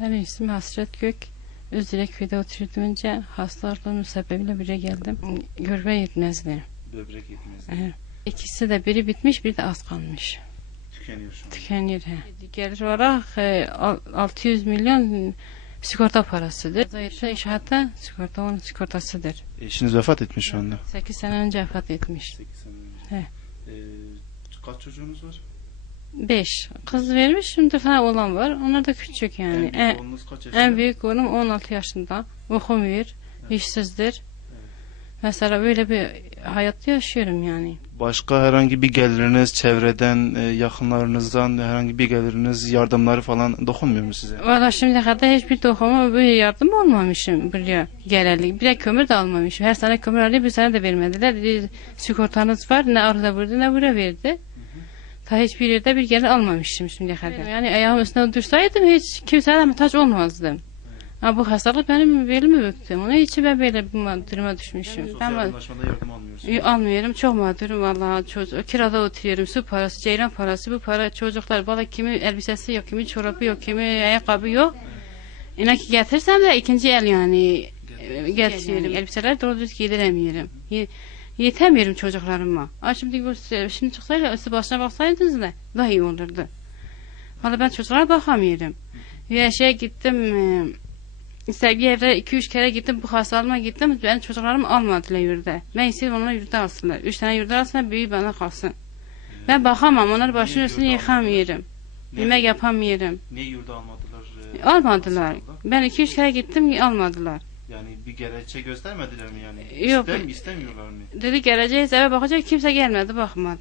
Benim ismim Hasret Gök. Özdirek köyde oturuyordum önce. Hastalığım sebebiyle buraya geldim. Görme yetmezdi. Böbrek yetmezliği. İkisi de biri bitmiş, biri de az kalmış. Tükeniyor şu an. Tükeniyor. Gelir olarak 600 milyon sigorta parasıdır. İnşaatta sigorta onun sigortasıdır. Eşiniz vefat etmiş şu anda. 8 sene önce vefat etmiş. 8 sene önce. He. Kaç çocuğunuz var? 5. Kız vermiş, şimdi falan olan var. Onlar da küçük yani. En büyük oğlunuz kaç yaşında? En büyük oğlum 16 yaşında. Okumuyor. İşsizdir. Mesela böyle bir hayat yaşıyorum yani. Başka herhangi bir geliriniz, çevreden, yakınlarınızdan herhangi bir geliriniz, yardımları falan dokunmuyor mu size? Valla şimdiye kadar hiçbir dokuma böyle yardım olmamışım buraya geleli. Bir de kömür de almamışım. Her sene kömür alıyor, bir sene de vermediler. Dedi, sigortanız var, ne orada verdi ne buraya verdi. Ta hiçbir yerde bir gelir almamışım şimdiye kadar. Yani ayağım üstüne dursaydım hiç kimseye muhtaç olmazdım. Ama bu hastalık benim belimi büktü. Onun için ben böyle bir duruma düşmüşüm. Sosyal yardımlaşmada yardım almıyorsunuz. Almıyorum, çok mağdurum vallahi. Kirada oturuyorum, su parası, ceyran parası, bu para çocuklar. Valla kimi elbisesi yok, kimi çorabı yok, kimi ayakkabı yok. İnan ki getirsem de ikinci el yani getiriyorum. Elbiseler doğru düz giydiremiyorum. Yetemiyorum çocuklarıma. Şimdi çıksaydı üstü başına baksaydınız da daha iyi olurdu. Valla ben çocuklara bakamıyorum. Bir gittim. Sevgi evre 2-3 kere gittim, bu hastalığıma gittim. Benim çocuklarımı almadılar yurda. Ben istedim onları yurda alsınlar. 3 tane yurda alsınlar, büyüğü bana kalsın. Ben bakamam, onları başının üstüne yıkamıyorum. Yemek yapamıyorum. Niye yurda almadılar? Almadılar. Ben 2-3 kere gittim, almadılar. Yani bir gerekçe göstermediler mi yani? Yok. İstemiyorlar mı? Dedi geleceğiz eve bakacak, kimse gelmedi, bakmadı.